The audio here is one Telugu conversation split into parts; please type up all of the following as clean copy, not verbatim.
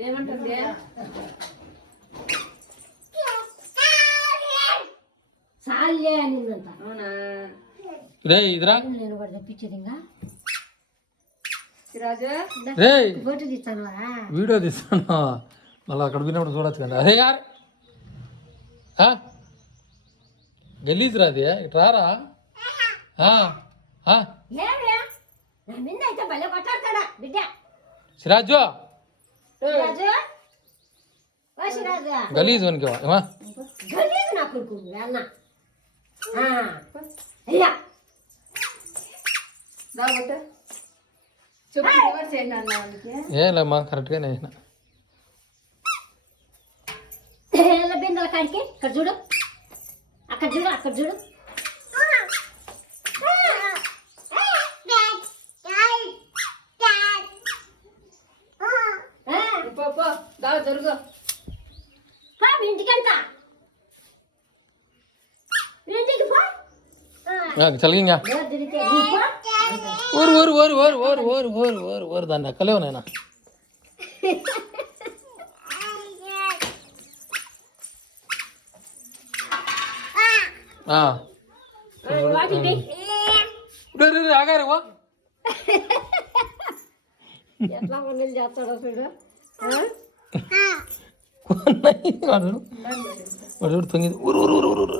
ఏమంటుంది సాల్లే అనిందంట. అవునా రే ఇదిరా నేను కూడా తెప్పించేది ఇంకా రాజు రే ఫోటో తీస్తాను వీడియో తీస్తాను మళ్ళీ అక్కడ పోయినప్పుడు చూడొచ్చు కదా అరే యార్ గలీజ్ రాది ఇటు రారా ఏమే నా మీద అయితే భలే కొట్టాడతాడా బిడ్డ సిరాజు రాజు ఓ సిరాజు గలీజ్ వనికి గలీజ్ నా కొడుకు అన్న అయ్యా రాబట్టు చెప్పు రివర్స్ చేయండి అన్న వాళ్ళకి ఏలేమ్మా కరెక్ట్గానే వేసిన బిందెల కాడికి ఇక్కడ చూడు అక్కడ చూడు అక్కడ చూడు పో దావ జరుగు ఇంటికంతా ఇంటికి పో చలిగా తిరిగితే నువ్వు పో. ఊరు దాన్ని ఎక్కలేవు నాయన వాటికి ఆగారేవా ఎట్లా పనులు చేస్తాడో చూడు వాడు తొంగి ఊరు ఊరు ఊరు ఊరు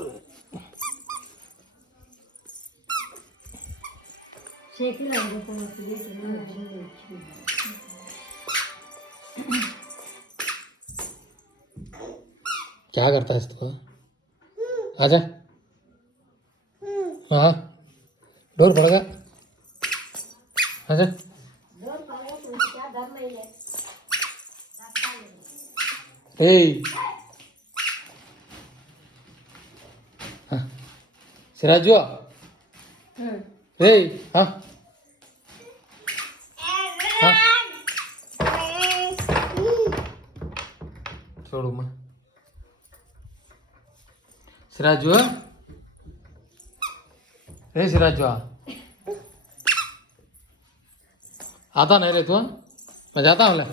क्या करता है इसको आजा हाँ डोर पड़ेगा आजा ए हाँ सिराजू ए हाँ हाँ छोड़ो माँ सिराजू रे सिराजू आता नहीं रे तू मैं जाता हूँ ले